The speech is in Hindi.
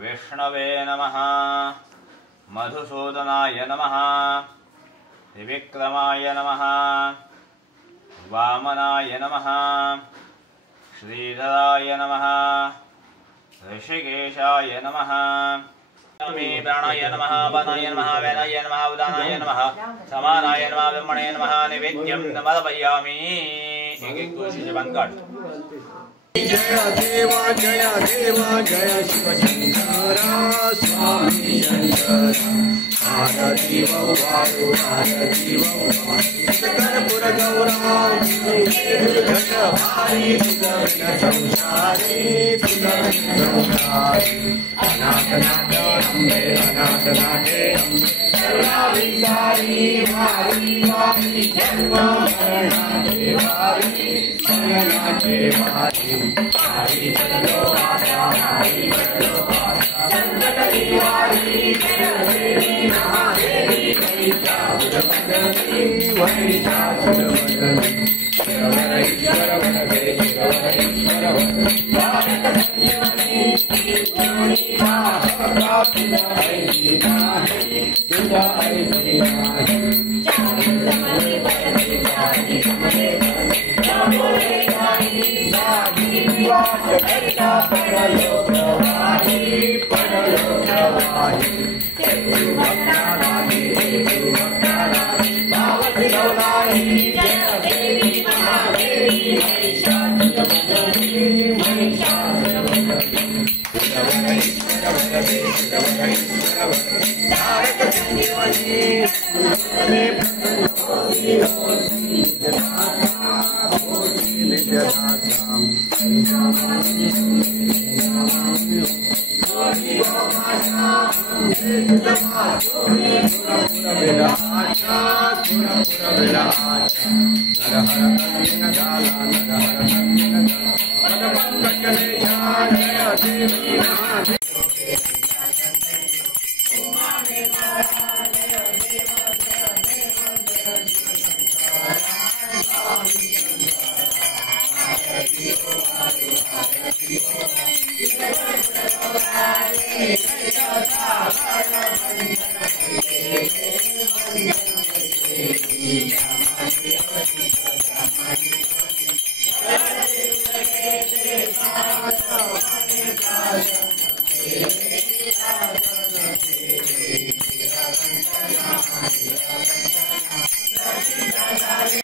विष्णवे नमः। मधुसूदनाय नमः। त्रिविक्रमाय नमः। वामनाय नमः। श्रीधराय नमः। ऋषिकेशाय नमः। प्राणाय नमः। अपानाय नमः। वैनाय नमः। उदानाय नमः। समानाय नमः। ब्रह्मणे नमः। निवेद्यं समर्पयामि। एक तुलसी से बंद कर। जय देवा जय देवा जय शिव शंकर स्वामी शंकर आरती वायु आरती कर्पूर गौरम घट भारी संसारी अनाथ नाथ अम्बे अनाथ नाथे विसारी मारी मारी जन्म मरणा देवारी मरणा देवारी हरि चलो आशा हरि चलो आशा संकट निवारी देवी महादेवी वैशाखवदनी शिववरईश्वर वरदे शिववरईश्वर भारत संजीवनी जोनी प्राप्ति ऐसी नाही तुझा ऐसी नाही चारि समरे वरदे चारि समरे बोले गाई साधी विवाद करता पड़लो प्रवाही चतु भक्तानाथी भावति गौराई जय देवी महादेवी महिषासुरमर्दिनी तारक संजीवनी